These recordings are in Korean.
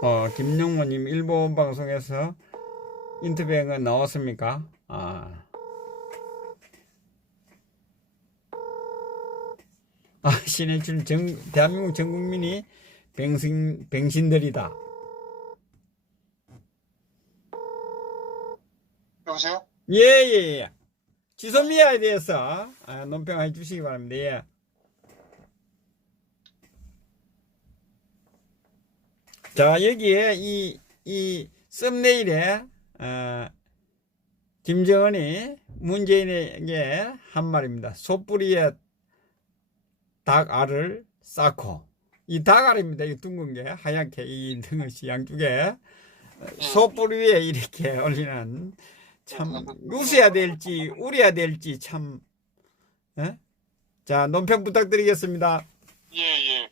김영모님 일본 방송에서 인터뷰가 나왔습니까? 신해철 대한민국 전 국민이 병신들이다. 여보세요? 예, 예, 예. 지소미아에 대해서 논평해 주시기 바랍니다. 예. 자, 여기에 이 썸네일에 김정은이 문재인에게 한 말입니다. 소뿌리에 닭알을 쌓고, 이 닭알입니다. 이 둥근 게 하얗게 이 등것이 양쪽에 소뿌리 위에 이렇게 올리는, 참 웃어야 될지 울어야 될지 참. 예? 자, 논평 부탁드리겠습니다. 예.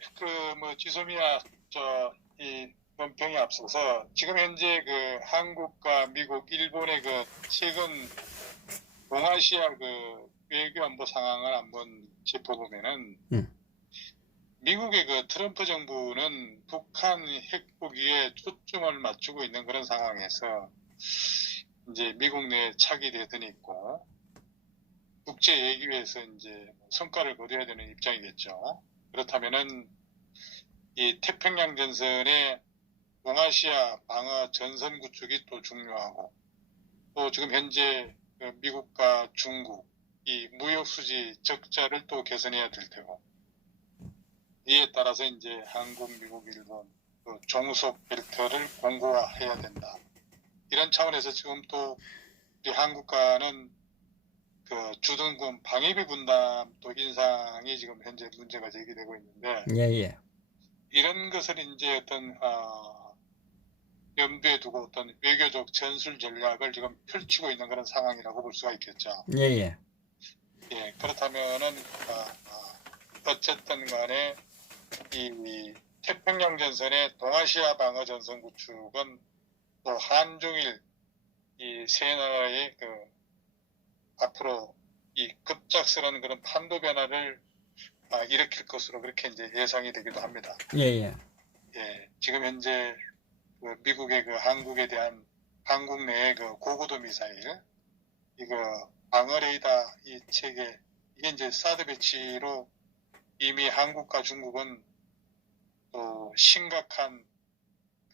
지소미아, 이 논평에 앞서서 지금 현재 그 한국과 미국, 일본의 그 최근 동아시아 그 외교 안보 상황을 한번 짚어보면은, 미국의 그 트럼프 정부는 북한 핵폭위에 초점을 맞추고 있는 그런 상황에서 이제 미국 내에 차기 대선이 있고 국제 외교에서 이제 성과를 거둬야 되는 입장이겠죠. 그렇다면은 이 태평양 전선의 동아시아 방어 전선 구축이 또 중요하고, 또 지금 현재 미국과 중국 이 무역 수지 적자를 또 개선해야 될 테고, 이에 따라서 이제 한국, 미국, 일본 그 종속 벨트를 공고화해야 된다. 이런 차원에서 지금 또 우리 한국과는 그 주둔군 방위비 분담 또 인상이 지금 현재 문제가 제기되고 있는데, 예. 이런 것을 이제 어떤 염두에 두고 어떤 외교적 전술 전략을 지금 펼치고 있는 그런 상황이라고 볼 수가 있겠죠. 예. 예, 그렇다면은 어쨌든 간에 이 태평양 전선의 동아시아 방어 전선 구축은 또 한중일 이 세 나라의 그 앞으로 이 급작스러운 그런 판도 변화를 일으킬 것으로 그렇게 이제 예상이 되기도 합니다. 예. 예, 지금 현재 그 미국의 그 한국에 대한 한국 내의 그 고고도 미사일, 이거 방어 레이더 이 체계, 이게 이제 사드 배치로 이미 한국과 중국은 또 심각한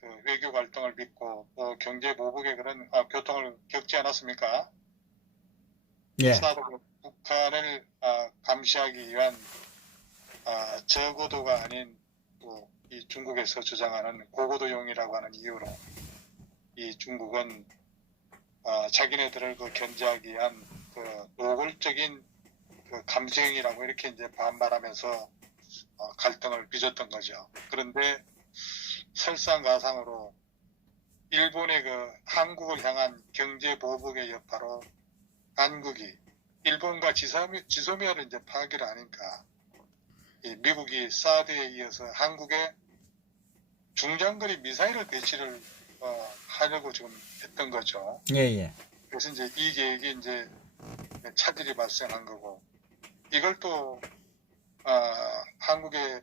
그 외교 갈등을 빚고 또 경제 보복의 그런 교통을 겪지 않았습니까? 예. 사드 북한을 감시하기 위한 저고도가 아닌 또 이 중국에서 주장하는 고고도용이라고 하는 이유로 이 중국은 자기네들을 그 견제하기 위한 그 노골적인 그 감시행위라고 이렇게 이제 반발하면서 갈등을 빚었던 거죠. 그런데 설상가상으로 일본의 그 한국을 향한 경제 보복의 여파로 한국이 일본과 지소미아를 이제 파기를 하니까 이 미국이 사드에 이어서 한국에 중장거리 미사일을 배치를 하려고 지금 했던 거죠. 예. 그래서 이제 이 계획이 이제 차질이 발생한 거고, 이걸 또 한국에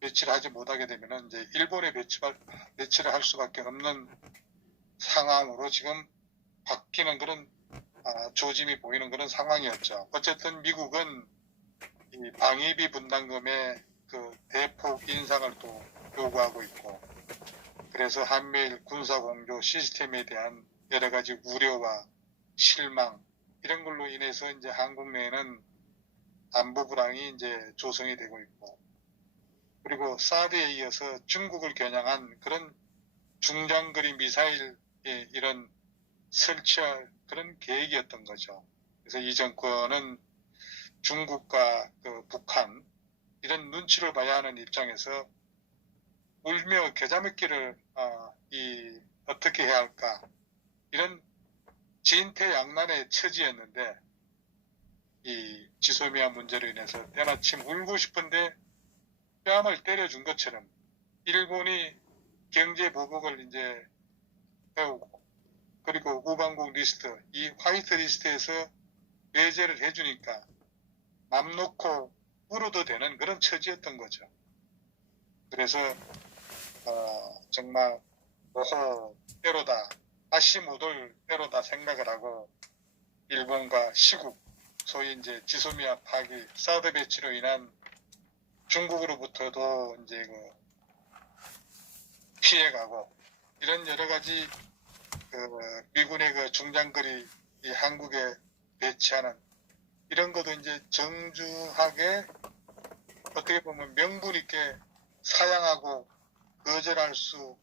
배치를 하지 못하게 되면은 이제 일본에 배치를 할 수밖에 없는 상황으로 지금 바뀌는 그런 조짐이 보이는 그런 상황이었죠. 어쨌든 미국은 이 방위비 분담금의 그 대폭 인상을 또 요구하고 있고, 그래서 한미일 군사공조 시스템에 대한 여러 가지 우려와 실망, 이런 걸로 인해서 이제 한국 내에는 안보 불안이 이제 조성이 되고 있고, 그리고 사드에 이어서 중국을 겨냥한 그런 중장거리 미사일 이런 설치할 그런 계획이었던 거죠. 그래서 이 정권은 중국과 그 북한 이런 눈치를 봐야 하는 입장에서 울며 겨자 먹기를 어떻게 해야 할까, 이런 진퇴양난의 처지였는데, 이 지소미아 문제로 인해서 때마침 울고 싶은데 뺨을 때려준 것처럼 일본이 경제 보복을 이제 해오고, 그리고 우방국 리스트, 이 화이트 리스트에서 배제를 해주니까 맘 놓고 울어도 되는 그런 처지였던 거죠. 그래서 정말 오호 때로다 다시 못 올 때로다 생각을 하고 일본과 시국 소위 이제 지소미아 파기 사드 배치로 인한 중국으로부터도 이제 그 피해가고 이런 여러 가지 그 미군의 그 중장거리 이 한국에 배치하는 이런 것도 이제 정중하게 어떻게 보면 명분 있게 사양하고 거절할 수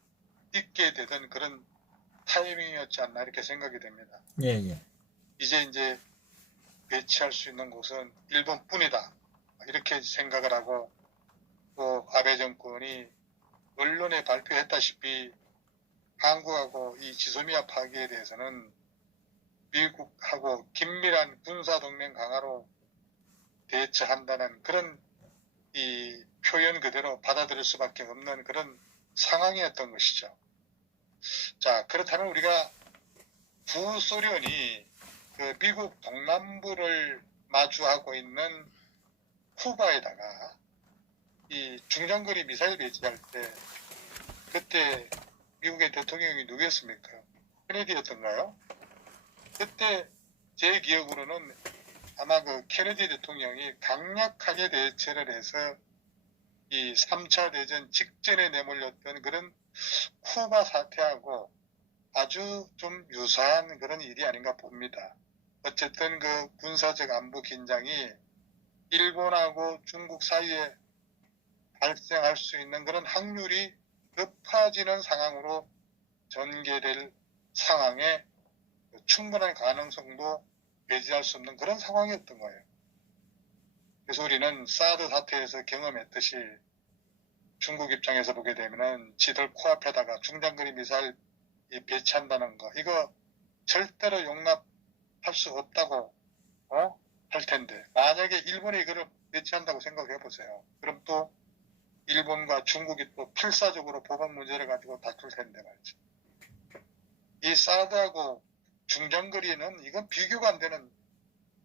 있게 되던 그런 타이밍이었지 않나 이렇게 생각이 됩니다. 예, 예. 이제 배치할 수 있는 곳은 일본뿐이다 이렇게 생각을 하고 또 아베 정권이 언론에 발표했다시피 한국하고 이 지소미아 파기에 대해서는 미국하고 긴밀한 군사동맹 강화로 대처한다는 그런 이 표현 그대로 받아들일 수밖에 없는 그런 상황이었던 것이죠. 자, 그렇다면 우리가 구소련이 그 미국 동남부를 마주하고 있는 쿠바에다가 이 중장거리 미사일 배치할 때 그때 미국의 대통령이 누구였습니까? 케네디였던가요? 그때 제 기억으로는 아마 그 케네디 대통령이 강력하게 대처를 해서 이 3차 대전 직전에 내몰렸던 그런 쿠바 사태하고 아주 좀 유사한 그런 일이 아닌가 봅니다. 어쨌든 그 군사적 안보 긴장이 일본하고 중국 사이에 발생할 수 있는 그런 확률이 높아지는 상황으로 전개될 상황에 충분한 가능성도 배제할 수 없는 그런 상황이었던 거예요. 그래서 우리는 사드 사태에서 경험했듯이 중국 입장에서 보게 되면은 지들 코앞에다가 중장거리 미사일 배치한다는 거 이거 절대로 용납할 수 없다고 할 텐데 만약에 일본이 이거를 배치한다고 생각해 보세요. 그럼 또 일본과 중국이 또 필사적으로 보복 문제를 가지고 다툴 텐데 말이죠. 이 사드하고 중장거리는 이건 비교가 안 되는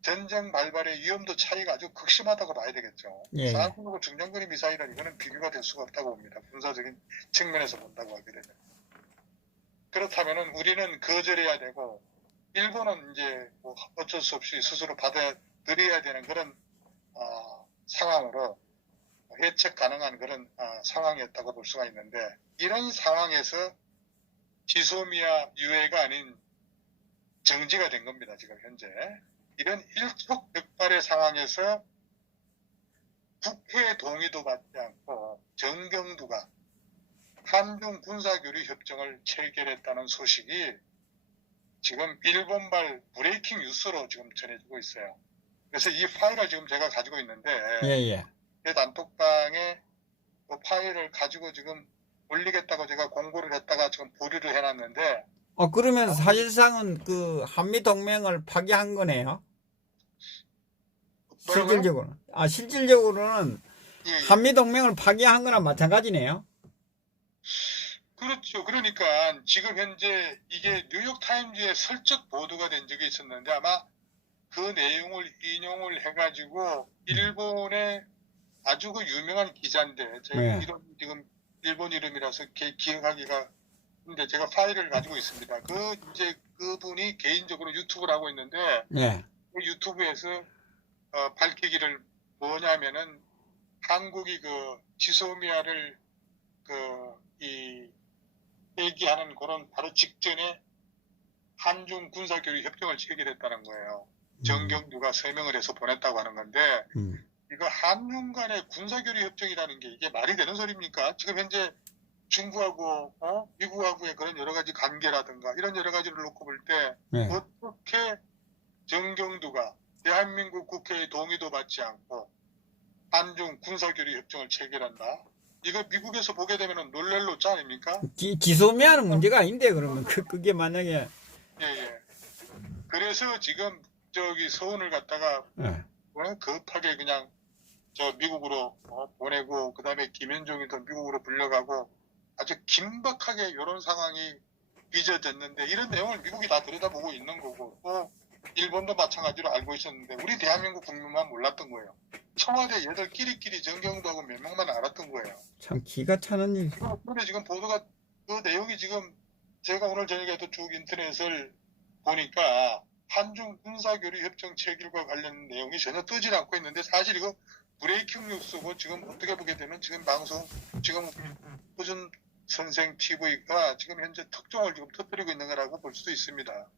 전쟁 발발의 위험도 차이가 아주 극심하다고 봐야 되겠죠. 예, 예. 사드하고 중장거리 미사일은 이거는 비교가 될 수가 없다고 봅니다. 군사적인 측면에서 본다고 하게 되면. 그렇다면은 우리는 거절해야 되고 일본은 이제 뭐 어쩔 수 없이 스스로 받아들여야 되는 그런 상황으로 예측 가능한 그런 상황이었다고 볼 수가 있는데 이런 상황에서 지소미아 유해가 아닌 정지가 된 겁니다. 지금 현재 이런 일촉즉발의 상황에서 국회 동의도 받지 않고 정경두가 한중 군사교류 협정을 체결했다는 소식이 지금 일본발 브레이킹 뉴스로 지금 전해지고 있어요. 그래서 이 파일을 지금 제가 가지고 있는데 예, 예. 단톡방에 그 파일을 가지고 지금 올리겠다고 제가 공고를 했다가 지금 보류를 해놨는데 그러면 사실상은 그 한미 동맹을 파기한 거네요. 뭐라고요? 실질적으로는. 실질적으로는 예, 예. 한미 동맹을 파기한 거나 마찬가지네요. 그렇죠. 그러니까 지금 현재 이게 뉴욕타임즈에 슬쩍 보도가 된 적이 있었는데 아마 그 내용을 인용을 해가지고 일본의 아주 그 유명한 기자인데 제가 네. 이름 지금 일본 이름이라서 기억하기가 근데 제가 파일을 가지고 있습니다. 이제 그분이 개인적으로 유튜브를 하고 있는데 예. 그 유튜브에서 밝히기를 뭐냐면은 한국이 그 지소미아를 얘기하는 그런 바로 직전에 한중 군사교류 협정을 체결했다는 거예요. 정경두가 서명을 해서 보냈다고 하는 건데 이거 한중 간의 군사교류 협정이라는 게 이게 말이 되는 소리입니까? 지금 현재 중국하고 미국하고의 그런 여러 가지 관계라든가 이런 여러 가지를 놓고 볼 때 네. 어떻게 정경두가 대한민국 국회의 동의도 받지 않고 한중 군사교류 협정을 체결한다? 이거 미국에서 보게 되면 놀랄 노자 아닙니까? 지소미아는 문제가 아닌데 그러면 그게 만약에 예. 그래서 지금 저기 서훈을 갖다가 예. 급하게 그냥 저 미국으로 보내고 그다음에 김현종이도 미국으로 불려가고 아주 긴박하게 이런 상황이 빚어졌는데 이런 내용을 미국이 다 들여다보고 있는 거고 또 일본도 마찬가지로 알고 있었는데 우리 대한민국 국민만 몰랐던 거예요. 청와대 얘들끼리끼리 정경도 하고 몇 명만 알았던 거예요. 참 기가 차는 일. 그런데 지금 보도가 그 내용이 지금 제가 오늘 저녁에도 쭉 인터넷을 보니까 한중 군사교류 협정 체결과 관련 내용이 전혀 뜨지 않고 있는데 사실 이거 브레이킹 뉴스고 지금 어떻게 보게 되면 지금 방송 지금 호준 선생 TV가 지금 현재 특종을 지금 터뜨리고 있는 거라고 볼 수도 있습니다.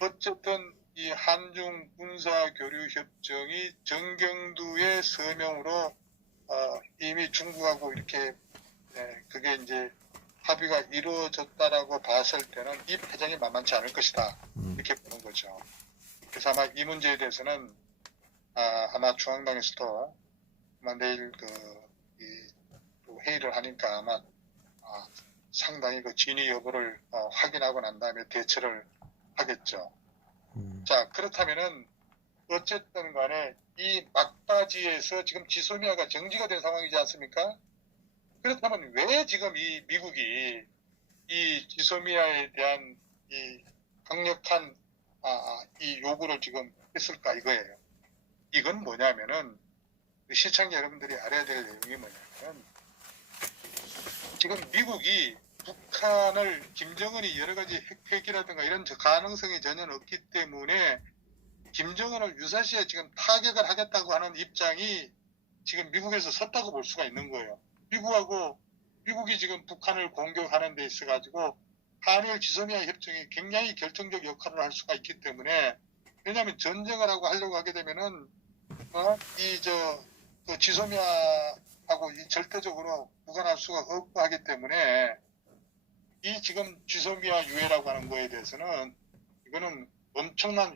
어쨌든 이 한중 군사교류 협정이 정경두의 서명으로 이미 중국하고 이렇게 그게 이제 합의가 이루어졌다라고 봤을 때는 이 패전이 만만치 않을 것이다 이렇게 보는 거죠. 그래서 아마 이 문제에 대해서는 아마 중앙당에서도 아마 내일 또 회의를 하니까 아마 상당히 그 진위 여부를 확인하고 난 다음에 대처를 하겠죠. 자, 그렇다면은 어쨌든 간에 이 막바지에서 지금 지소미아가 정지가 된 상황이지 않습니까? 그렇다면 왜 지금 이 미국이 이 지소미아에 대한 이 강력한 이 요구를 지금 했을까 이거예요. 이건 뭐냐면은 시청자 여러분들이 알아야 될 내용이 뭐냐면 지금 미국이 북한을 김정은이 여러 가지 핵폐기라든가 이런 가능성이 전혀 없기 때문에 김정은을 유사시에 지금 타격을 하겠다고 하는 입장이 지금 미국에서 섰다고 볼 수가 있는 거예요. 미국이 지금 북한을 공격하는 데 있어 가지고 한일 지소미아 협정이 굉장히 결정적 역할을 할 수가 있기 때문에 왜냐하면 전쟁을 하려고 하게 되면은 그 지소미아하고 절대적으로 무관할 수가 없고 하기 때문에 이 지금 지소미아 유해라고 하는 거에 대해서는 이거는 엄청난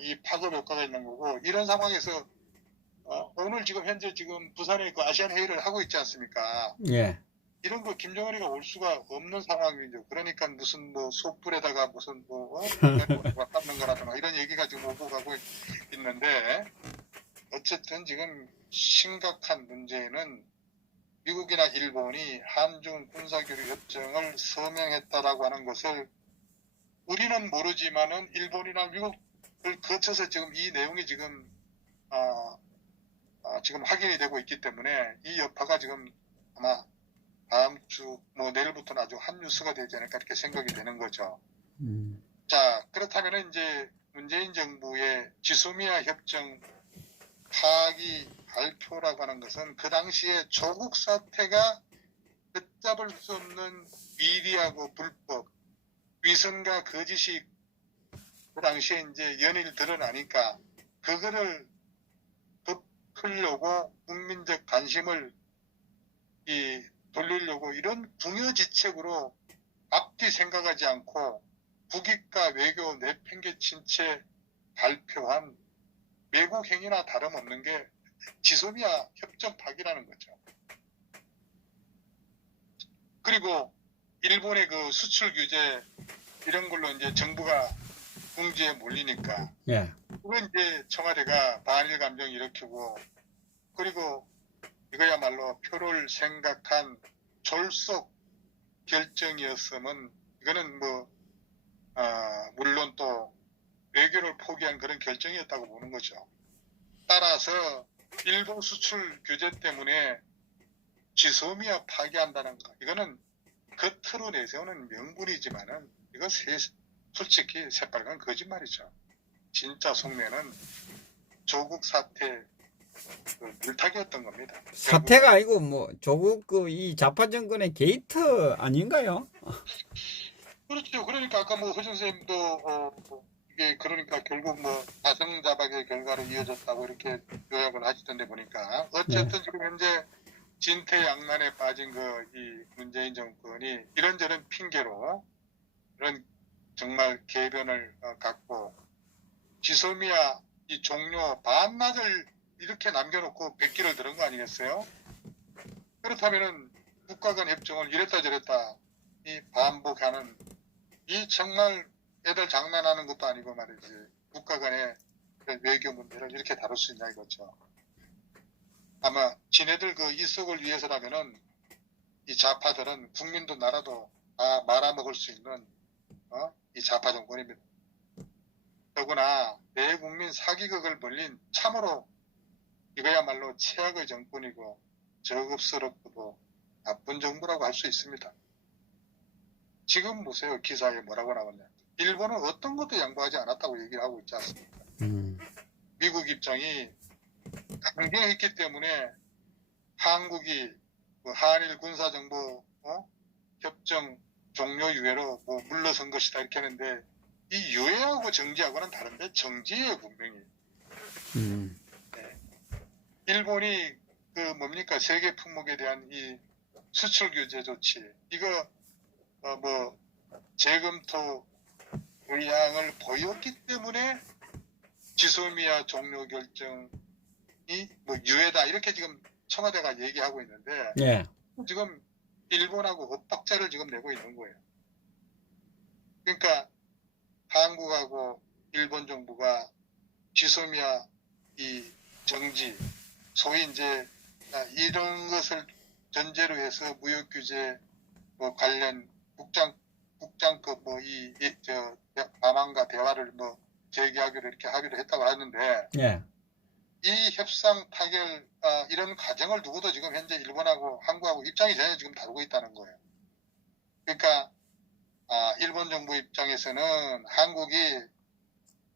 이 파급 효과가 있는 거고 이런 상황에서 오늘 지금 현재 지금 부산에 그 아시안 회의를 하고 있지 않습니까? 예. 이런 거 김정은이가 올 수가 없는 상황이죠. 그러니까 무슨 뭐 솥불에다가 무슨 깎는 거라든가 이런 얘기가 지금 오고 가고 있는데 어쨌든 지금 심각한 문제는 미국이나 일본이 한중 군사교류 협정을 서명했다라고 하는 것을 우리는 모르지만은 일본이나 미국을 거쳐서 지금 이 내용이 지금 지금 확인이 되고 있기 때문에 이 여파가 지금 아마 다음 주 뭐 내일부터는 아주 한 뉴스가 되지 않을까 이렇게 생각이 되는 거죠. 자, 그렇다면 이제 문재인 정부의 지소미아 협정 파기 발표라고 하는 것은 그 당시에 조국 사태가 걷잡을 수 없는 비리하고 불법, 위선과 거짓이 그 당시에 이제 연일 드러나니까 그거를 덮으려고 국민적 관심을 돌리려고 이런 궁여지책으로 앞뒤 생각하지 않고 국익과 외교 내팽개친 채 발표한 매국 행위나 다름없는 게 지소미아 협정 파기라는 거죠. 그리고 일본의 그 수출 규제 이런 걸로 이제 정부가 궁지에 몰리니까 예. 그건 이제 청와대가 반일 감정 일으키고 그리고 이거야말로 표를 생각한 졸속 결정이었으면 이거는 뭐 물론 또 외교를 포기한 그런 결정이었다고 보는 거죠. 따라서 일본 수출 규제 때문에 지소미아 파기한다는 거 이거는 겉으로 내세우는 명분이지만은 이거 솔직히 새빨간 거짓말이죠. 진짜 속내는 조국 사태 물타기였던 겁니다. 사태가 아니고 뭐 조국 이 좌파 정권의 게이트 아닌가요? 그렇죠. 그러니까 아까 뭐 허준 선생님도 이게 그러니까 결국 뭐 다성자박의 결과로 이어졌다고 이렇게 요약을 하시던데 보니까 어쨌든 지금 현재 진퇴양난에 빠진 이 문재인 정권이 이런저런 핑계로 이런 정말 개변을 갖고 지소미아 이 종료 반나절 이렇게 남겨놓고 백기를 들은 거 아니겠어요? 그렇다면은 국가 간 협정을 이랬다 저랬다 이 반복하는 이 정말 애들 장난하는 것도 아니고 말이지 국가 간의 외교 문제를 이렇게 다룰 수 있냐 이거죠. 아마 지네들 그 이석을 위해서라면은 이 좌파들은 국민도 나라도 말아먹을 수 있는 이 좌파 정권입니다. 더구나 대국민 사기극을 벌린 참으로 이거야말로 최악의 정권이고 저급스럽고도 나쁜 정부라고 할 수 있습니다. 지금 보세요. 기사에 뭐라고 나왔냐. 일본은 어떤 것도 양보하지 않았다고 얘기를 하고 있지 않습니까? 미국 입장이 강경했기 때문에 한국이 한일 군사정보 협정 종료 유예로 물러선 것이다 이렇게 하는데 이 유예하고 정지하고는 다른데 정지예요 분명히. 네. 일본이 그 뭡니까 세계 품목에 대한 이 수출 규제 조치 이거 재검토 의향을 보였기 때문에 지소미아 종료 결정이 유예다 이렇게 지금 청와대가 얘기하고 있는데 예. 지금 일본하고 엇박자를 지금 내고 있는 거예요. 그러니까 한국하고 일본 정부가 지소미아 이 정지 소위 이제 이런 것을 전제로 해서 무역 규제 관련 국장급 남한과 대화를 재개하기로 이렇게 합의를 했다고 하는데 예. 이 협상 타결 이런 과정을 두고도 지금 현재 일본하고 한국하고 입장이 전혀 지금 다르고 있다는 거예요. 그러니까 일본 정부 입장에서는 한국이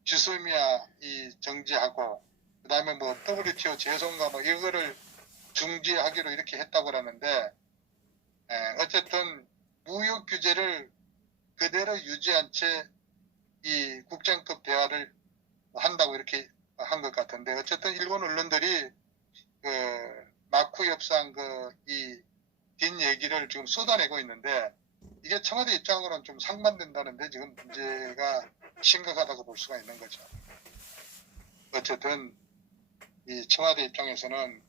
지소미아 이 정지하고 그다음에 WTO 재송과 이거를 중지하기로 이렇게 했다고 하는데 어쨌든 무역 규제를 그대로 유지한 채 이 국장급 대화를 한다고 이렇게 한 것 같은데 어쨌든 일본 언론들이 마쿠 협상 이 뒷얘기를 지금 쏟아내고 있는데 이게 청와대 입장으로는 좀 상반된다는데 지금 문제가 심각하다고 볼 수가 있는 거죠. 어쨌든 이 청와대 입장에서는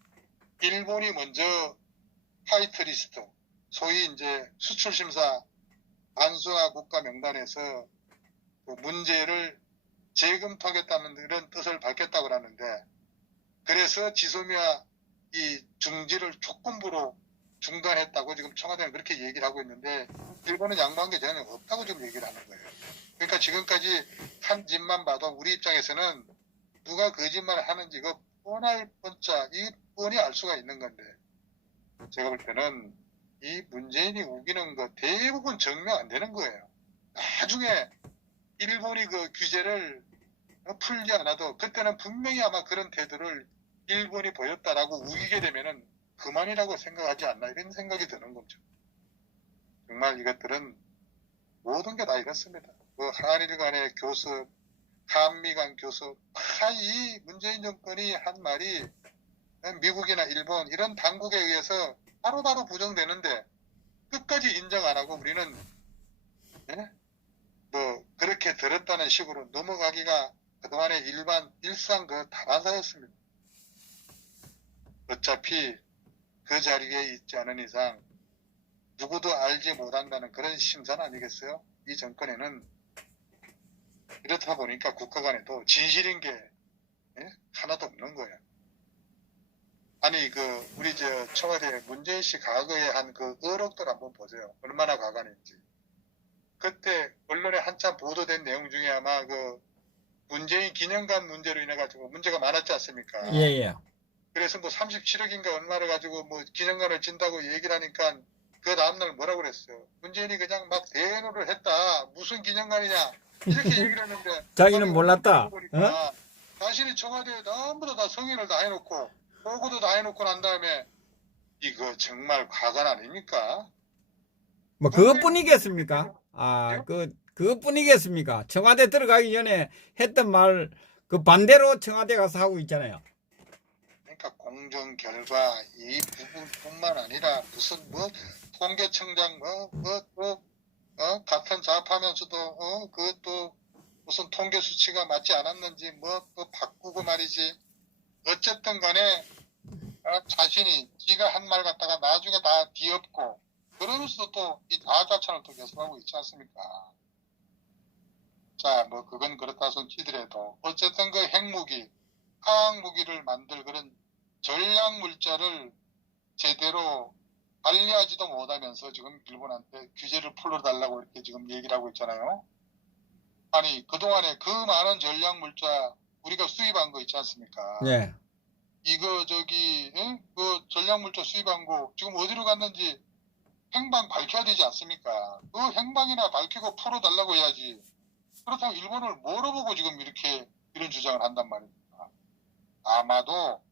일본이 먼저 화이트리스트 소위 이제 수출심사 안수화 국가 명단에서 문제를 재검토하겠다는 이런 뜻을 밝혔다고 하는데 그래서 지소미아 이 중지를 조건부로 중단했다고 지금 청와대는 그렇게 얘기를 하고 있는데 일본은 양보한 게 전혀 없다고 지금 얘기를 하는 거예요. 그러니까 지금까지 한 짓만 봐도 우리 입장에서는 누가 거짓말을 하는지 이거 뻔할 뻔짜 이 뻔히 알 수가 있는 건데 제가 볼 때는 이 문재인이 우기는 거 대부분 증명 안 되는 거예요. 나중에 일본이 그 규제를 풀지 않아도 그때는 분명히 아마 그런 태도를 일본이 보였다라고 우기게 되면은 그만이라고 생각하지 않나 이런 생각이 드는 거죠. 정말 이것들은 모든 게 다 이렇습니다. 한일 간의 교섭, 한미 간 교섭, 이 문재인 정권이 한 말이 미국이나 일본 이런 당국에 의해서 바로바로 부정되는데 끝까지 인정 안 하고 우리는 그렇게 들었다는 식으로 넘어가기가 그동안의 일상 다반사였습니다. 어차피 그 자리에 있지 않은 이상 누구도 알지 못한다는 그런 심산 아니겠어요? 이 정권에는 이렇다 보니까 국가 간에도 진실인 게 하나도 없는 거예요. 아니 우리 청와대 문재인 씨 과거에 한 의혹들 한번 보세요. 얼마나 가관인지. 그때 언론에 한참 보도된 내용 중에 아마 문재인 기념관 문제로 인해 가지고 문제가 많았지 않습니까? 예. 그래서 37억인가 얼마를 가지고 기념관을 진다고 얘기를 하니까 그 다음날 뭐라고 그랬어요? 문재인이 그냥 막 대노를 했다. 무슨 기념관이냐? 이렇게 얘기를 했는데 자기는 몰랐다. 자신이 청와대에 전부 다 승인을 다 해놓고 보고도 다 해놓고 난 다음에 이거 정말 과관 아닙니까? 그것뿐이겠습니까? 그것뿐이겠습니까? 청와대 들어가기 전에 했던 말 그 반대로 청와대 가서 하고 있잖아요. 그러니까 공정 결과 이 부분뿐만 아니라 무슨 통계청장 같은 좌파면서도 그것도 무슨 통계 수치가 맞지 않았는지 또 바꾸고 말이지. 어쨌든 간에 자신이 지가 한 말 갖다가 나중에 다 뒤엎고 그러면서 또 이 자아자찬을 또 계속하고 있지 않습니까? 자, 그건 그렇다 손 치더라도 어쨌든 그 핵무기, 화학무기를 만들 그런 전략 물자를 제대로 관리하지도 못하면서 지금 일본한테 규제를 풀어달라고 이렇게 지금 얘기를 하고 있잖아요. 아니, 그동안에 그 많은 전략 물자 우리가 수입한 거 있지 않습니까? 예. 이거 저기 그 전략 물자 수입한 거 지금 어디로 갔는지 행방 밝혀야 되지 않습니까? 그 행방이나 밝히고 풀어달라고 해야지. 그렇다고 일본을 물어보고 지금 이렇게 이런 주장을 한단 말입니다. 아마도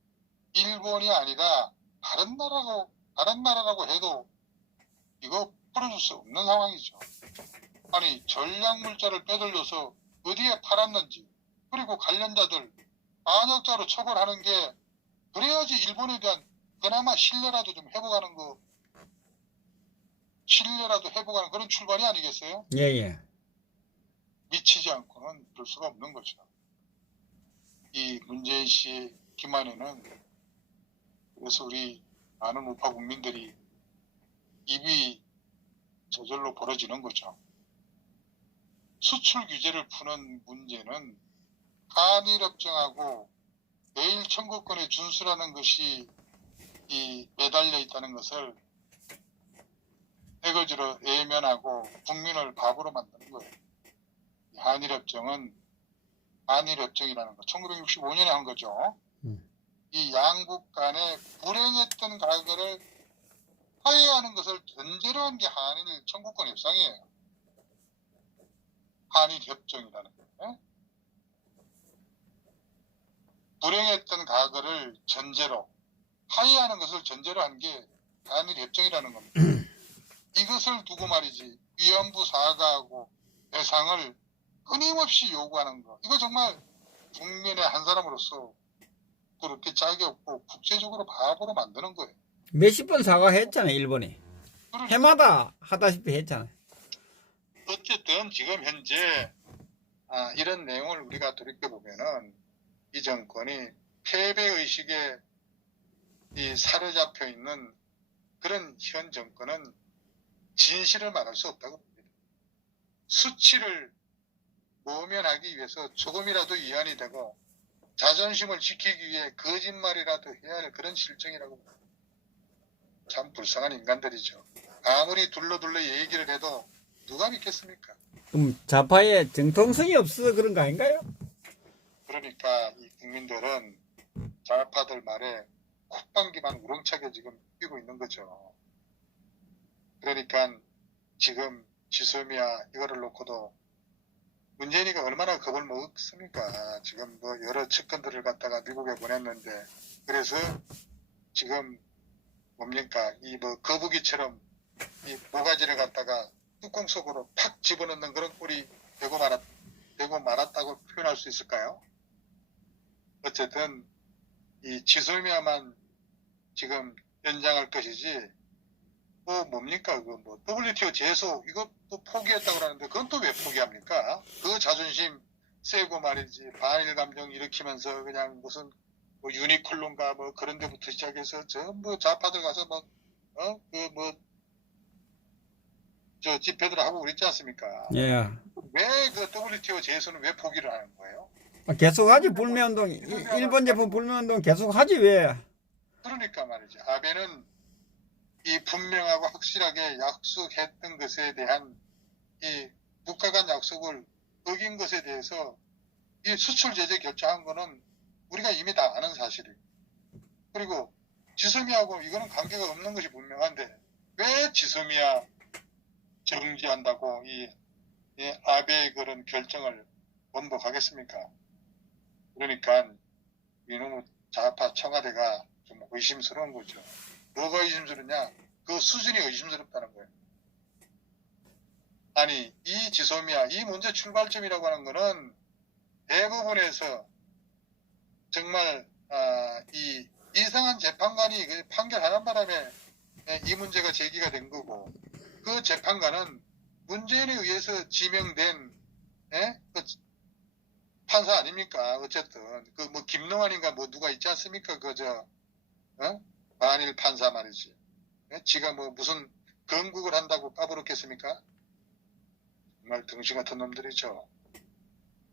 일본이 아니라 다른 나라라고 해도 이거 풀어줄 수 없는 상황이죠. 아니, 전략 물자를 빼돌려서 어디에 팔았는지, 그리고 관련자들 반역자로 처벌하는 게, 그래야지 일본에 대한 그나마 신뢰라도 회복하는 그런 출발이 아니겠어요? 예, 예. 미치지 않고는 볼 수가 없는 거죠. 이 문재인 씨 기만에는 그래서 우리 많은 우파 국민들이 입이 저절로 벌어지는 거죠. 수출 규제를 푸는 문제는 한일협정하고 내일 청구권의 준수라는 것이 매달려 있다는 것을 해거지로 외면하고 국민을 바보로 만드는 거예요. 한일협정이라는 거 1965년에 한 거죠. 이 양국 간에 불행했던 과거를 화해하는 것을 전제로 한 게 한일 청구권 협상이에요. 한일협정이라는 거. 불행했던 과거를 전제로 화해하는 것을 전제로 한 게 한일협정이라는 겁니다. 이것을 두고 말이지 위안부 사과하고 배상을 끊임없이 요구하는 거, 이거 정말 국민의 한 사람으로서 그렇게 짝이 없고 국제적으로 바보로 만드는 거예요. 몇십 번 사과했잖아요, 일본이. 해마다 하다시피 했잖아요. 어쨌든 지금 현재 이런 내용을 우리가 돌이켜보면은 이 정권이 패배의식에 사로잡혀 있는 그런 현 정권은 진실을 말할 수 없다고 봅니다. 수치를 모면하기 위해서 조금이라도 위안이 되고 자존심을 지키기 위해 거짓말이라도 해야 할 그런 실정이라고 봅니다. 참 불쌍한 인간들이죠. 아무리 둘러 얘기를 해도 누가 믿겠습니까? 그럼 좌파의 정통성이 없어서 그런 거 아닌가요? 그러니까 이 국민들은 좌파들 말에 콧방귀만 우렁차게 지금 끼고 있는 거죠. 그러니까 지금 지소미아 이거를 놓고도 문재인이가 얼마나 겁을 먹습니까? 지금 뭐 여러 측근들을 갖다가 미국에 보냈는데, 그래서 지금 뭡니까? 이 뭐 거북이처럼 이 모가지를 갖다가 뚜껑 속으로 팍 집어넣는 그런 꼴이 되고 말았다고 표현할 수 있을까요? 어쨌든 이 지소미아만 지금 연장할 것이지, 뭡니까? 그 뭐 WTO 제소 이것도 포기했다고 하는데 그건 또 왜 포기합니까? 그 자존심 세고 말이지, 반일 감정 일으키면서 그냥 무슨 뭐 유니클론가 뭐 그런 데부터 시작해서 전부 좌파들 가서 저 집회들 하고 그랬지 않습니까? 예. 왜 그 WTO 제소는 왜 포기를 하는 거예요? 계속하지, 불매운동. 일본 제품 불매운동 계속하지, 왜? 그러니까 말이죠. 아베는 이 분명하고 확실하게 약속했던 것에 대한 이 국가 간 약속을 어긴 것에 대해서 이 수출 제재 결정한 거는 우리가 이미 다 아는 사실이에요. 그리고 지소미아하고 이거는 관계가 없는 것이 분명한데 왜 지소미아 정지한다고 이 아베의 그런 결정을 원복하겠습니까? 그러니까 이놈의 좌파 청와대가 좀 의심스러운 거죠. 뭐가 의심스럽냐? 그 수준이 의심스럽다는 거예요. 아니, 이 지소미아, 이 문제 출발점이라고 하는 거는 대부분에서 정말 이 이상한 재판관이 그 판결하는 바람에 이 문제가 제기가 된 거고, 그 재판관은 문재인에 의해서 지명된 그 판사 아닙니까? 어쨌든 그 뭐 김능환인가 뭐 누가 있지 않습니까? 반일 판사 말이지. 지가 뭐 무슨 건국을 한다고 까부럽겠습니까? 정말 등신 같은 놈들이죠.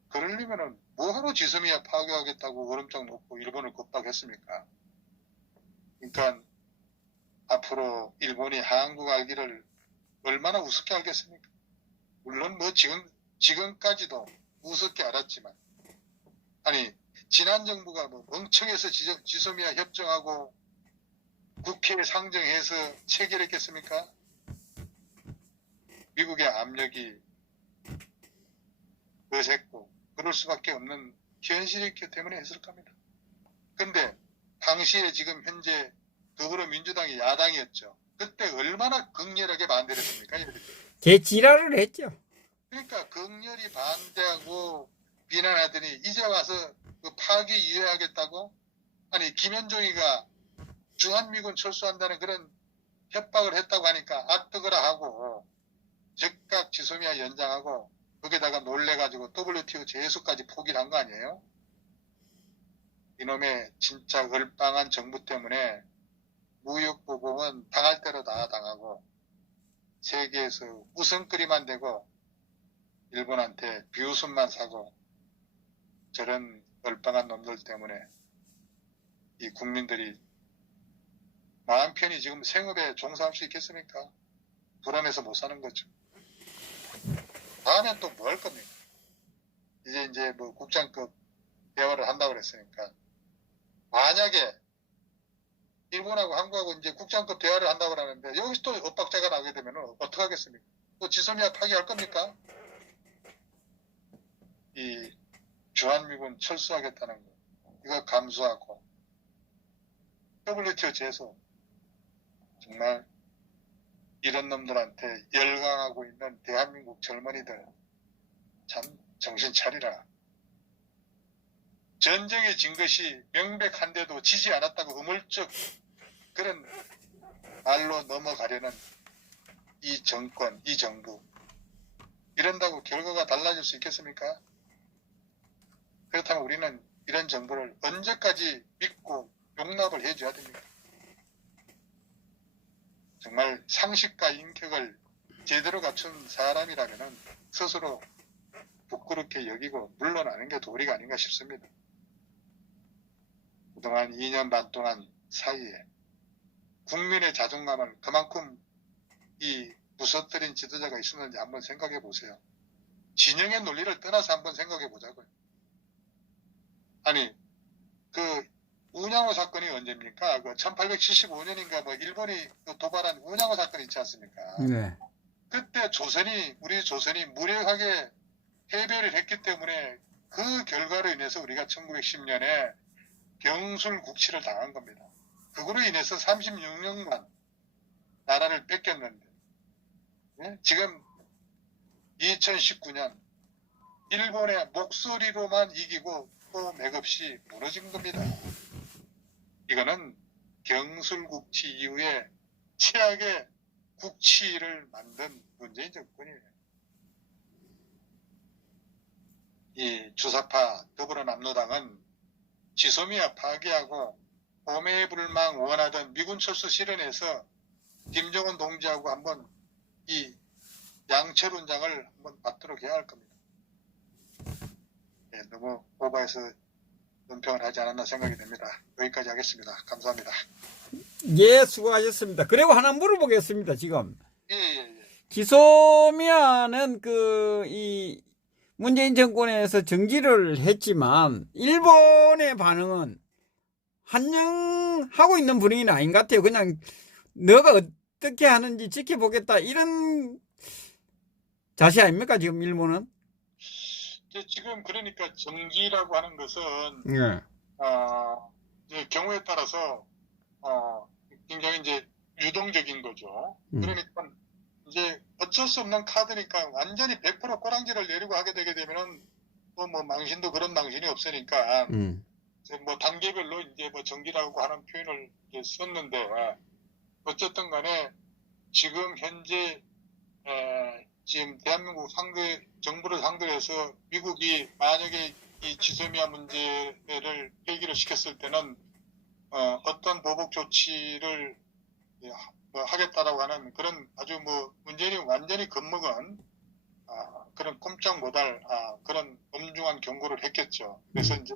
그러려면은 뭐하러 지소미아 파괴하겠다고 얼음장 놓고 일본을 겁박했습니까? 그러니까 앞으로 일본이 한국 알기를 얼마나 우습게 알겠습니까? 물론 뭐 지금 지금까지도 우습게 알았지만, 아니 지난 정부가 뭐 멍청해서 지소미아 협정하고 국회에 상정해서 체결했겠습니까? 미국의 압력이 거셌고 그럴 수밖에 없는 현실이기 때문에 했을 겁니다. 근데 당시에 지금 현재 더불어민주당이 야당이었죠. 그때 얼마나 극렬하게 반대를 했습니까? 개지랄을 했죠. 그러니까 극렬히 반대하고 비난하더니 이제 와서 그 파기 이해하겠다고? 아니 김현종이가 주한미군 철수한다는 그런 협박을 했다고 하니까 악뜨거라 하고 즉각 지소미아 연장하고 거기다가 놀래가지고 WTO 제소까지 포기를 한 거 아니에요? 이놈의 진짜 얼빵한 정부 때문에 무역보복은 당할 대로 다 당하고 세계에서 웃음거리만 되고 일본한테 비웃음만 사고 저런 얼빵한 놈들 때문에 이 국민들이 마음 편히 지금 생업에 종사할 수 있겠습니까? 불안해서 못 사는 거죠. 다음엔 또 뭐 할 겁니까? 이제 뭐 국장급 대화를 한다고 그랬으니까 만약에 일본하고 한국하고 이제 국장급 대화를 한다고 하는데 여기서 또 엇박자가 나게 되면 어떻게 하겠습니까? 또 지소미아 파기할 겁니까? 이 주한미군 철수하겠다는 거 이거 감수하고 WTO 제소 정말 이런 놈들한테 열광하고 있는 대한민국 젊은이들 참 정신 차리라. 전쟁에 진 것이 명백한데도 지지 않았다고 우물쩍 그런 말로 넘어가려는 이 정권, 이 정부 이런다고 결과가 달라질 수 있겠습니까? 그렇다면 우리는 이런 정부를 언제까지 믿고 용납을 해줘야 됩니까? 정말 상식과 인격을 제대로 갖춘 사람이라면 스스로 부끄럽게 여기고 물러나는 게 도리가 아닌가 싶습니다. 그동안 2년 반 동안 사이에 국민의 자존감을 그만큼 이 부서뜨린 지도자가 있었는지 한번 생각해 보세요. 진영의 논리를 떠나서 한번 생각해 보자고요. 아니 그 운양호 사건이 언제입니까? 그 1875년인가 뭐 일본이 도발한 운양호 사건이 있지 않습니까? 네. 그때 우리 조선이 무력하게 패배를 했기 때문에 그 결과로 인해서 우리가 1910년에 병술국치를 당한 겁니다. 그거로 인해서 36년간 나라를 뺏겼는데 지금 2019년 일본의 목소리로만 이기고 또 맥없이 무너진 겁니다. 이거는 경술국치 이후에 최악의 국치를 만든 문재인 정권이에요. 이 주사파 더불어남로당은 지소미아 파기하고 오매불망 원하던 미군 철수 실현해서 김정은 동지하고 한번 이 양철운장을 한번 받도록 해야 할 겁니다. 네, 너무 오버해서 논평을 하지 않았나 생각이 됩니다. 여기까지 하겠습니다. 감사합니다. 예, 수고하셨습니다. 그리고 하나 물어보겠습니다, 지금. 예. 지소미아는 이 문재인 정권에서 정지를 했지만, 일본의 반응은 환영하고 있는 분위기는 아닌 것 같아요. 그냥 너가 어떻게 하는지 지켜보겠다, 이런 자세 아닙니까, 지금 일본은? 지금 그러니까 정지라고 하는 것은 예. 이제 경우에 따라서 굉장히 이제 유동적인 거죠. 그러니까 이제 어쩔 수 없는 카드니까 완전히 100% 꼬랑지를 내리고 하게 되게 되면은 또 뭐 망신도 그런 망신이 없으니까 뭐 단계별로 이제 뭐 정지라고 하는 표현을 이제 썼는데 어쨌든 간에 지금 현재 지금 대한민국 정부를 상대로 해서 미국이 만약에 이 지소미아 문제를 해결을 시켰을 때는 어떤 보복 조치를 하겠다라고 하는 그런 아주 뭐 문재인이 완전히 겁먹은 그런 꼼짝 못할 그런 엄중한 경고를 했겠죠. 그래서 이제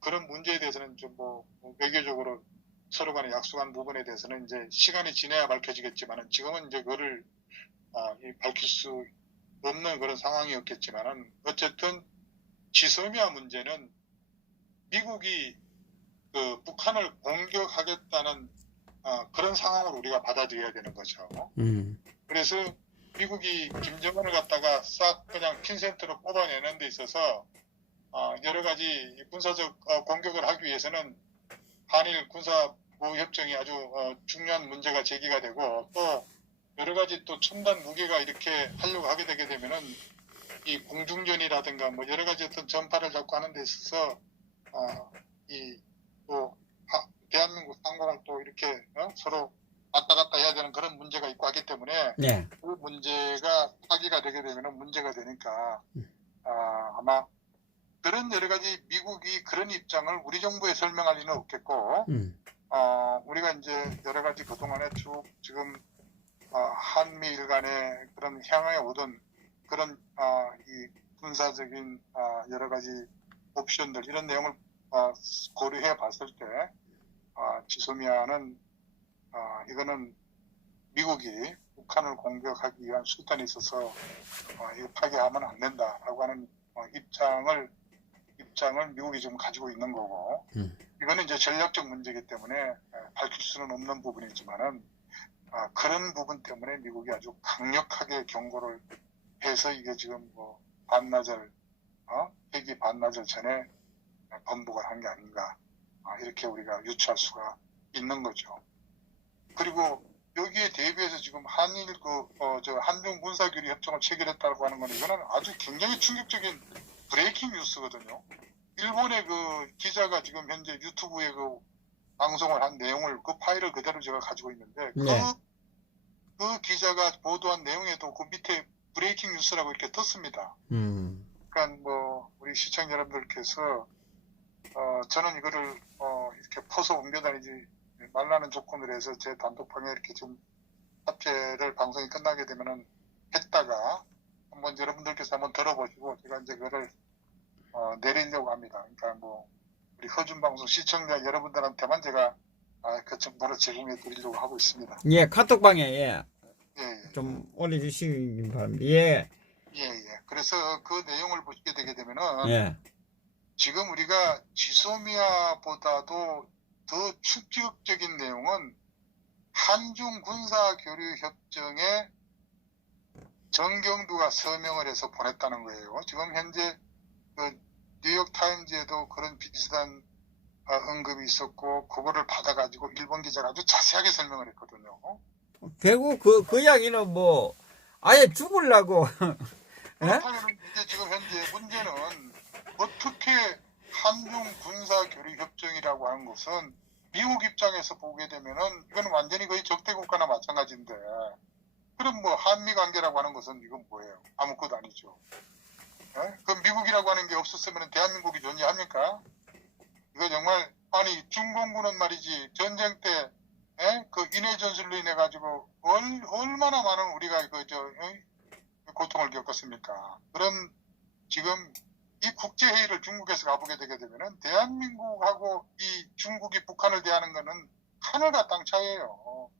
그런 문제에 대해서는 좀 뭐 외교적으로 서로 간에 약속한 부분에 대해서는 이제 시간이 지나야 밝혀지겠지만은 지금은 이제 그거를 밝힐 수 없는 그런 상황이었겠지만은 어쨌든 지소미아 문제는 미국이 그 북한을 공격하겠다는 그런 상황으로 우리가 받아들여야 되는 거죠. 그래서 미국이 김정은을 갖다가 싹 그냥 핀센트로 뽑아내는 데 있어서 여러 가지 군사적 공격을 하기 위해서는 한일 군사보호 협정이 아주 중요한 문제가 제기가 되고 또 여러 가지 또 첨단 무기가 이렇게 하려고 하게 되게 되면은 이 공중전이라든가 뭐 여러 가지 어떤 전파를 잡고 하는 데 있어서 이 또 대한민국 상공을 또 이렇게 서로 왔다 갔다 해야 되는 그런 문제가 있고 하기 때문에 네. 그 문제가 파기가 되게 되면은 문제가 되니까 아마 그런 여러 가지 미국이 그런 입장을 우리 정부에 설명할 리는 없겠고 우리가 이제 여러 가지 그동안에 쭉 지금 한미일 간의 그런 향해 오던 그런 이 군사적인 여러 가지 옵션들 이런 내용을 고려해 봤을 때 지소미아는 이거는 미국이 북한을 공격하기 위한 수단이 있어서 이거 파괴하면 안 된다라고 하는 입장을 미국이 지금 가지고 있는 거고 이거는 이제 전략적 문제이기 때문에 밝힐 수는 없는 부분이지만은 그런 부분 때문에 미국이 아주 강력하게 경고를 해서 이게 지금 뭐 반나절 회기 반나절 전에 번복을 한 게 아닌가 이렇게 우리가 유추할 수가 있는 거죠. 그리고 여기에 대비해서 지금 한일 한중 군사교류 협정을 체결했다고 하는 건 이거는 아주 굉장히 충격적인 브레이킹 뉴스거든요. 일본의 그 기자가 지금 현재 유튜브에 그 방송을 한 내용을 그 파일을 그대로 제가 가지고 있는데 네. 그 기자가 보도한 내용에도 그 밑에 브레이킹 뉴스라고 이렇게 떴습니다. 그러니까 뭐 우리 시청자 여러분들께서 저는 이거를 이렇게 퍼서 옮겨 다니지 말라는 조건으로 해서 제 단톡방에 이렇게 좀 사태를 방송이 끝나게 되면은 했다가 한번 여러분들께서 한번 들어보시고 제가 이제 그거를 내리려고 합니다. 그러니까 뭐 우리 허준 방송 시청자 여러분들한테만 제가 그 정보를 제공해 드리려고 하고 있습니다. 예, 카톡방에 예. 좀 올려주시기 바랍니다. 예. 예. 그래서 그 내용을 보시게 되게 되면은 예. 지금 우리가 지소미아보다도 더 충격적인 내용은 한중 군사교류협정에 정경두가 서명을 해서 보냈다는 거예요. 지금 현재 그 뉴욕타임즈에도 그런 비슷한 언급이 있었고 그거를 받아가지고 일본 기자가 아주 자세하게 설명을 했거든요. 결국 그 이야기는 뭐 아예 죽으려고 예? 그렇다면 이제 지금 현재 문제는 어떻게 한중 군사교류협정이라고 하는 것은 미국 입장에서 보게 되면은 이건 완전히 거의 적대국가나 마찬가지인데 그럼 뭐 한미 관계라고 하는 것은 이건 뭐예요? 아무것도 아니죠. 예? 그럼 미국이라고 하는 게 없었으면 대한민국이 존재합니까? 이거 정말 아니 중공군은 말이지 전쟁 때 그 인해 전술로 인해 가지고 얼마나 많은 우리가 고통을 겪었습니까? 그런 지금 이 국제회의를 중국에서 가보게 되게 되면은 대한민국하고 이 중국이 북한을 대하는 거는 하늘과 땅 차이예요.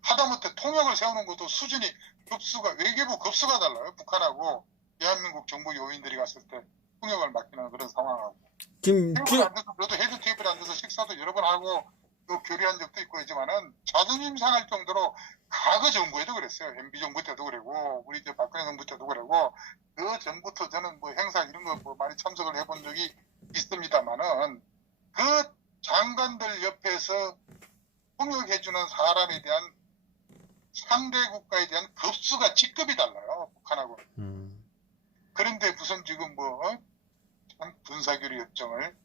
하다못해 통역을 세우는 것도 수준이 외교부 급수가 달라요. 북한하고 대한민국 정부 요인들이 갔을 때 통역을 맡기는 그런 상황하고. 테이블 앉아서 저도 헤드 테이블에 앉아서 식사도 여러 번 하고 또 교류한 적도 있고 있지만은 자존심 상할 정도로 과거 정부에도 그랬어요. MB 정부 때도 그러고 우리 이제 박근혜 정부 때도 그러고 그 전부터 저는 뭐 행사 이런 거 뭐 많이 참석을 해본 적이 있습니다만은 그 장관들 옆에서 통역해주는 사람에 대한 상대 국가에 대한 급수가 직급이 달라요. 북한하고. 그런데 무슨 지금 군사교류 협정을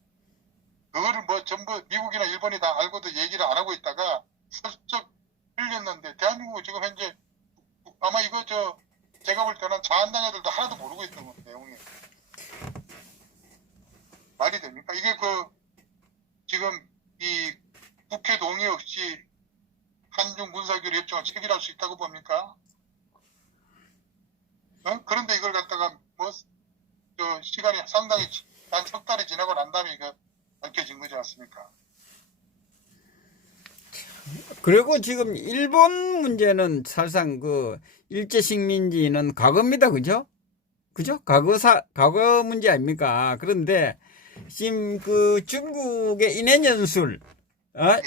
그거를 뭐 전부 미국이나 일본이 다 알고도 얘기를 안 하고 있다가 슬쩍 흘렸는데 대한민국 지금 현재 아마 이거 제가 볼 때는 자한당 애들도 하나도 모르고 있던 거 내용이 말이 됩니까? 이게 지금 이 국회 동의 없이 한중 군사교류 협정을 체결할 수 있다고 봅니까? 그런데 이걸 갖다가 시간이 상당히 한 석 달이 지나고 난 다음에 이거 밝혀진 거지 않습니까? 그리고 지금 일본 문제는 사실상 그 일제식민지는 과거입니다. 그죠? 그죠? 과거 문제 아닙니까? 그런데 지금 그 중국의 인해연술, 예.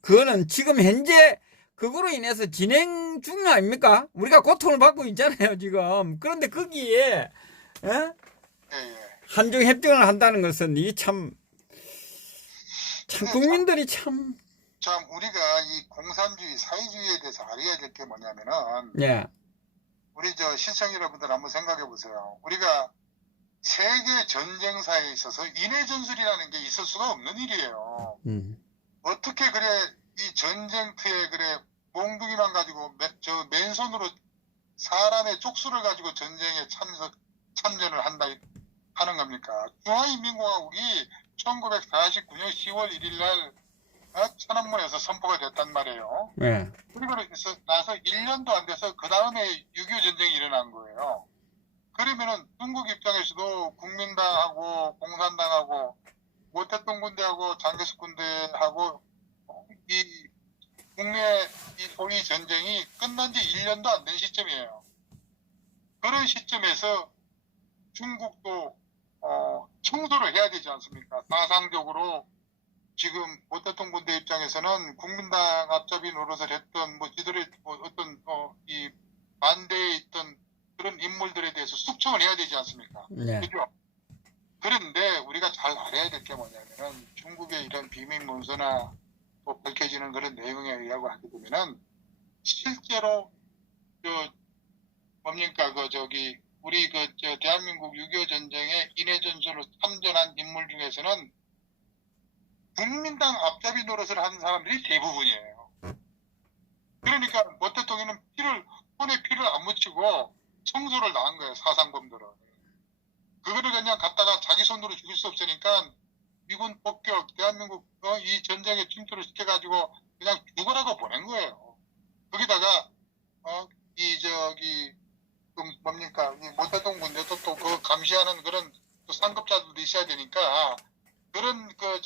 그거는 지금 현재 그거로 인해서 진행 중 아닙니까? 우리가 고통을 받고 있잖아요, 지금. 그런데 거기에, 어? 예, 예. 한중 협정을 한다는 것은 이 참 근데 국민들이 참, 참 우리가 이 공산주의, 사회주의에 대해서 알아야 될 게 뭐냐면은 예, 우리 저 시청 여러분들 한번 생각해 보세요. 우리가 세계 전쟁사에 있어서 인해전술이라는 게 있을 수가 없는 일이에요. 어떻게 그래 이 전쟁터에 그래 몽둥이만 가지고 저 맨손으로 사람의 족수를 가지고 전쟁에 참전을 한다 하는 겁니까? 중화인민공화국이 1949년 10월 1일 날 천안문에서 선포가 됐단 말이에요. 예, 그리고 나서 1년도 안 돼서 그 다음에 6.25 전쟁이 일어난 거예요. 그러면은 중국 입장에서도 국민당하고 공산당하고 모택동 군대하고 장개숙 군대하고 이 국내 이 소위 전쟁이 끝난 지 1년도 안 된 시점이에요. 그런 시점에서 중국도 청소를 해야 되지 않습니까? 사상적으로 지금 모택동 군대 입장에서는 국민당 앞잡이 노릇을 했던 뭐 지들의 뭐 어떤 이 반대에 있던 그런 인물들에 대해서 숙청을 해야 되지 않습니까? 예, 그죠? 그런데 우리가 잘 알아야 될 게 뭐냐면은 중국의 이런 비밀 문서나 또 밝혀지는 그런 내용에 의하고 하게 되면은 실제로 뭡니까 우리 대한민국 6.25 전쟁에 인해전술로 참전한 인물 중에서는 국민당 앞잡이 노릇을 하는 사람들이 대부분이에요. 그러니까 모 대통령은 손에 피를 안 묻히고 청소를 당한 거예요. 사상범들은. 그거를 그냥 갖다가 자기 손으로 죽일 수 없으니까 미군 폭격, 대한민국 이 전쟁에 침투를 시켜가지고 그냥 죽으라고 보낸 거예요. 거기다가 뭡니까 이 모택동 군대도 또 그 감시하는 그런 또 상급자들도 있어야 되니까 그런 그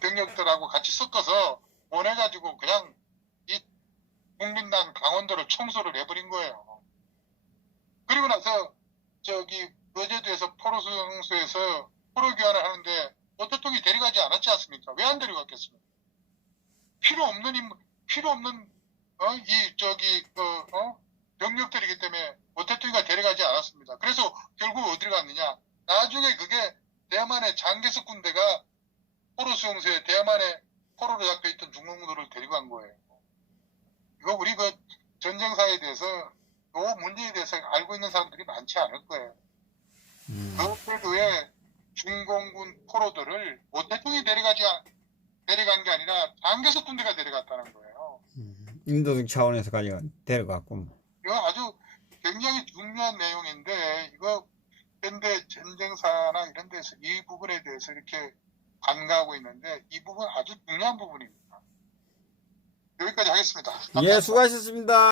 병력들하고 같이 섞어서 보내가지고 그냥 이 국민당 강원도를 청소를 해버린 거예요. 그리고 나서 어제도에서 포로수용소에서 포로 교환을 하는데 모택동이 데려가지 않았지 않습니까? 왜 안 데려갔겠습니까? 필요 없는 병력들이기 때문에 모택동이가 데려가지 않았습니다. 그래서 결국 어디로 갔느냐? 나중에 그게 대만의 장개석 군대가 포로수용소에 대만의 포로로 잡혀있던 중공들을 데리고 간 거예요. 이거 우리 그 전쟁사에 대해서 이 문제에 대해서 알고 있는 사람들이 많지 않을 거예요. 그때도에 중공군 포로들을 모택동이 데려간 게 아니라 장개석 군대가 데려갔다는 거예요. 인도적 차원에서 데려갔고. 이거 아주 굉장히 중요한 내용인데 이거 현대 전쟁사나 이런 데서 이 부분에 대해서 이렇게 간과하고 있는데 이 부분 아주 중요한 부분입니다. 여기까지 하겠습니다. 예, 수고하셨습니다.